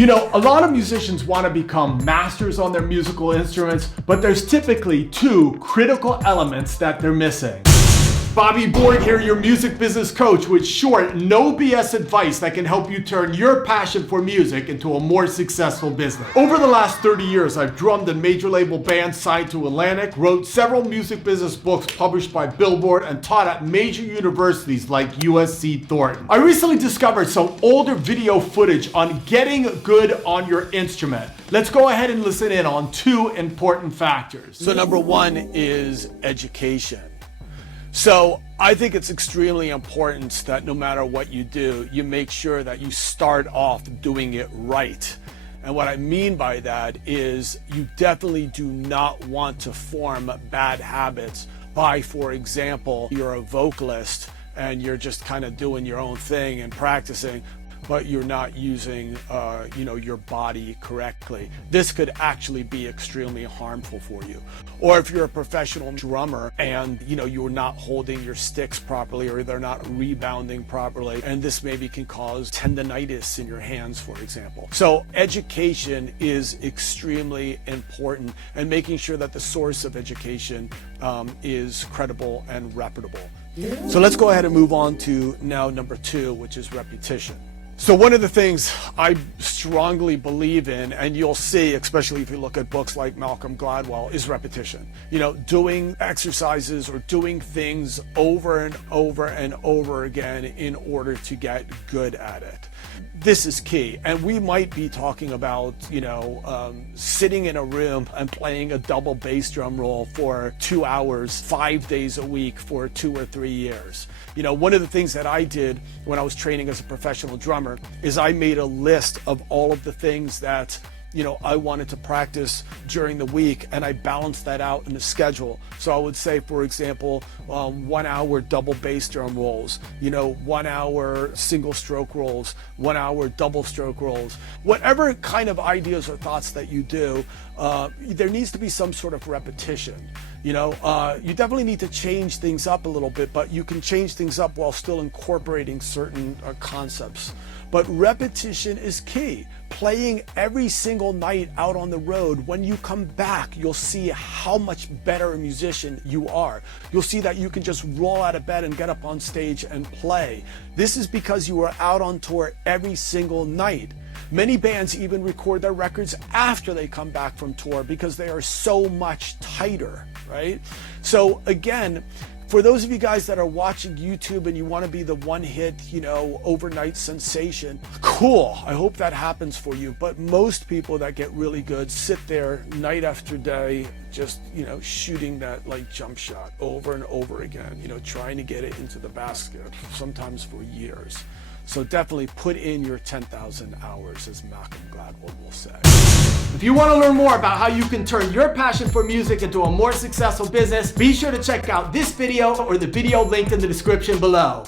You know, a lot of musicians want to become masters on their musical instruments, but there's typically two critical elements that they're missing. Bobby Borg here, your music business coach, with short, no BS advice that can help you turn your passion for music into a more successful business. Over the last 30 years, I've drummed in major label bands signed to Atlantic, wrote several music business books published by Billboard, and taught at major universities like USC Thornton. I recently discovered some older video footage on getting good on your instrument. Let's go ahead and listen in on two important factors. So number one is education. So I think it's extremely important that no matter what you do, you make sure that you start off doing it right. And what I mean by that is you definitely do not want to form bad habits by, for example, you're a vocalist and you're just kind of doing your own thing and practicing, but you're not using your body correctly. This could actually be extremely harmful for you. Or if you're a professional drummer and you're not holding your sticks properly, or they're not rebounding properly, and this maybe can cause tendonitis in your hands, for example. So education is extremely important, and making sure that the source of education is credible and reputable. So let's go ahead and move on to now number two, which is repetition. So one of the things I strongly believe in, and you'll see, especially if you look at books like Malcolm Gladwell, is repetition. Doing exercises or doing things over and over and over again in order to get good at it. This is key. And we might be talking about, sitting in a room and playing a double bass drum roll for 2 hours, 5 days a week for 2 or 3 years. One of the things that I did when I was training as a professional drummer is I made a list of all of the things that I wanted to practice during the week, and I balanced that out in the schedule. So I would say, for example, 1 hour double bass drum rolls, 1 hour single stroke rolls, 1 hour double stroke rolls. Whatever kind of ideas or thoughts that you do, there needs to be some sort of repetition. You definitely need to change things up a little bit, but you can change things up while still incorporating certain concepts. But repetition is key. Playing every single night out on the road, when you come back, you'll see how much better a musician you are. You'll see that you can just roll out of bed and get up on stage and play. This is because you are out on tour every single night. Many bands even record their records after they come back from tour because they are so much tighter, right? So again, for those of you guys that are watching YouTube and you want to be the one-hit, overnight sensation, cool. I hope that happens for you. But most people that get really good sit there night after day, just, shooting that jump shot over and over again, trying to get it into the basket, sometimes for years. So definitely put in your 10,000 hours, as Malcolm Gladwell will say. If you want to learn more about how you can turn your passion for music into a more successful business, be sure to check out this video or the video linked in the description below.